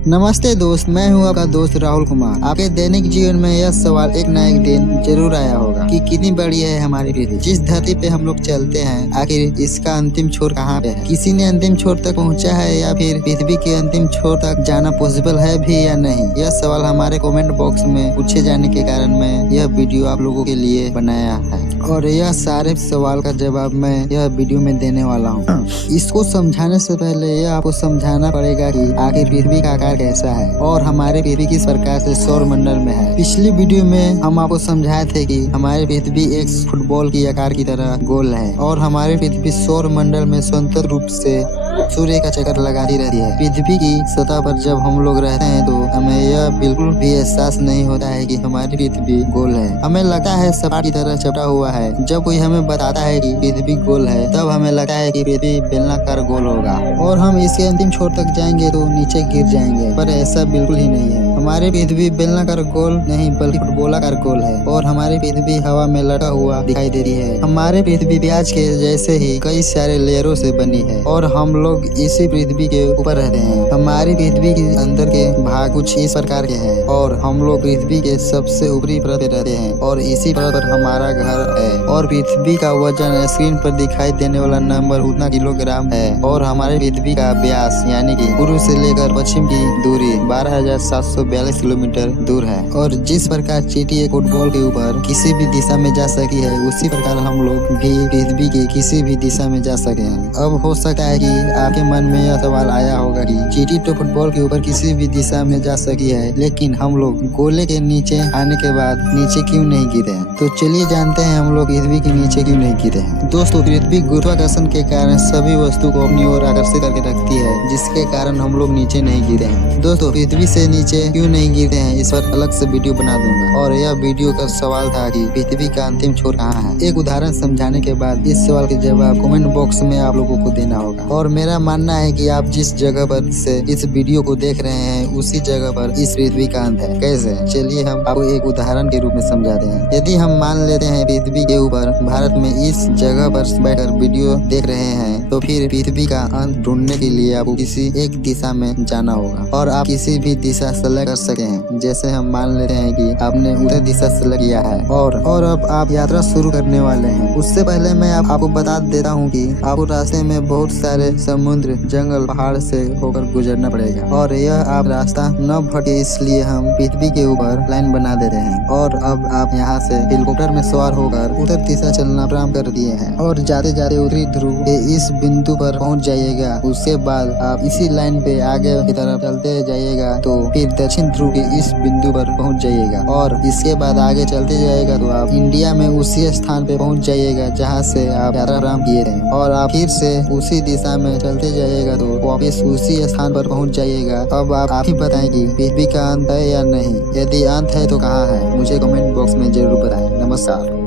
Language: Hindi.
नमस्ते दोस्त, मैं हूं आपका दोस्त राहुल कुमार। आपके दैनिक जीवन में यह सवाल एक न एक दिन जरूर आया होगा कि कितनी बड़ी है हमारी पृथ्वी। जिस धरती पे हम लोग चलते हैं, आखिर इसका अंतिम छोर कहाँ पे है? किसी ने अंतिम छोर तक पहुंचा है या फिर पृथ्वी के अंतिम छोर तक जाना पॉसिबल है भी या नहीं? यह सवाल हमारे कमेंट बॉक्स में पूछे जाने के कारण मैं यह वीडियो आप लोगों के लिए बनाया है और यह सारे सवाल का जवाब मैं यह वीडियो में देने वाला हूँ। इसको समझाने से पहले यह आपको समझाना पड़ेगा कि आखिर पृथ्वी का आकार कैसा है और हमारे पृथ्वी किस प्रकार से सौर मंडल में है। पिछली वीडियो में हम आपको समझाए थे कि हमारी पृथ्वी एक फुटबॉल की आकार की तरह गोल है और हमारी पृथ्वी सौर मंडल में स्वतंत्र रूप से सूर्य का चक्कर लगाती रहती है। पृथ्वी की सतह पर जब हम लोग रहते हैं तो हमें यह बिल्कुल भी एहसास नहीं होता है कि हमारी पृथ्वी गोल है। हमें लगता है सपाट की तरह चपटा हुआ है। जब कोई हमें बताता है कि पृथ्वी गोल है, तब हमें लगता है कि पृथ्वी बेलनाकार गोल होगा और हम इसके अंतिम छोर तक जाएंगे तो नीचे गिर जाएंगे, पर ऐसा बिल्कुल ही नहीं है। हमारी पृथ्वी बेलनाकार गोल नहीं बल्कि फुटबॉलाकार गोल है और हमारी पृथ्वी हवा में लटा हुआ दिखाई देती है। हमारी पृथ्वी प्याज के जैसे ही कई सारे लेयरों से बनी है और हम लोग इसी पृथ्वी के ऊपर रहते हैं। हमारी पृथ्वी के अंदर के भाग कुछ इस प्रकार के हैं और हम लोग पृथ्वी के सबसे ऊपरी परत पे रहते हैं और इसी परत पर हमारा घर है और पृथ्वी का वजन स्क्रीन पर दिखाई देने वाला नंबर उतना किलोग्राम है और हमारी पृथ्वी का व्यास यानी कि पूर्व से लेकर पश्चिम की दूरी 12,742 किलोमीटर दूर है। और जिस प्रकार चींटी एक फुटबॉल के ऊपर किसी भी दिशा में जा सकी है, उसी प्रकार हम लोग भी पृथ्वी के किसी भी दिशा में जा सके हैं। अब हो सकता है कि आपके मन में यह सवाल आया होगा कि चींटी तो फुटबॉल के ऊपर किसी भी दिशा में जा सकी है, लेकिन हम लोग गोले के नीचे आने के बाद नीचे क्यों नहीं गिरे हैं? तो चलिए जानते हैं हम लोग पृथ्वी के नीचे क्यों नहीं गिरे हैं। दोस्तों, पृथ्वी गुरुत्वाकर्षण के कारण सभी वस्तु को अपनी ओर आकर्षित करके रखती है, जिसके कारण हम लोग नीचे नहीं गिरे हैं। दोस्तों, पृथ्वी से नीचे क्यों नहीं गिरते हैं, इस पर अलग से वीडियो बना दूंगा और यह वीडियो का सवाल था कि पृथ्वी का अंतिम छोर कहाँ है। एक उदाहरण समझाने के बाद इस सवाल के जवाब कमेंट बॉक्स में आप लोगों को देना होगा और मेरा मानना है कि आप जिस जगह पर से इस वीडियो को देख रहे हैं, उसी जगह पर इस पृथ्वी का अंत है। कैसे? चलिए हम आपको एक उदाहरण के रूप में समझाते हैं। यदि हम मान लेते हैं पृथ्वी के ऊपर भारत में इस जगह पर बैठकर वीडियो देख रहे हैं, तो फिर पृथ्वी का अंत ढूंढने के लिए आपको किसी एक दिशा में जाना होगा और आप किसी भी दिशा सेलेक्ट कर सकते हैं। जैसे हम मान लेते हैं कि आपने उत्तर दिशा सेलेक्ट किया है और अब आप यात्रा शुरू करने वाले हैं। उससे पहले मैं आपको बता देता हूँ कि आपको रास्ते में बहुत सारे समुद्र, जंगल, पहाड़ से होकर गुजरना पड़ेगा और यह आप रास्ता न भटके, इसलिए हम पृथ्वी के ऊपर लाइन बना दे रहे हैं। और अब आप यहाँ से हेलीकॉप्टर में सवार होकर उत्तर दिशा चलना प्रारंभ कर दिए हैं और जाते जाते उत्तरी ध्रुव के इस बिंदु पर पहुँच जाइएगा। उसके बाद आप इसी लाइन पे आगे की तरफ चलते जाइएगा तो फिर दक्षिण ध्रुव के इस बिंदु पर पहुँच जाइएगा और इसके बाद आगे चलते जाइएगा तो आप इंडिया में उसी स्थान पे पहुँच जाइएगा जहाँ से आप यात्रा प्रारंभ किए थे और आप फिर से उसी दिशा में चलते जाइएगा तो वापस उसी स्थान पर पहुँच जाइएगा। अब आप ही बताएं कि पृथ्वी का अंत है या नहीं। यदि अंत है तो कहाँ है? मुझे कमेंट बॉक्स में जरूर बताएं। नमस्कार।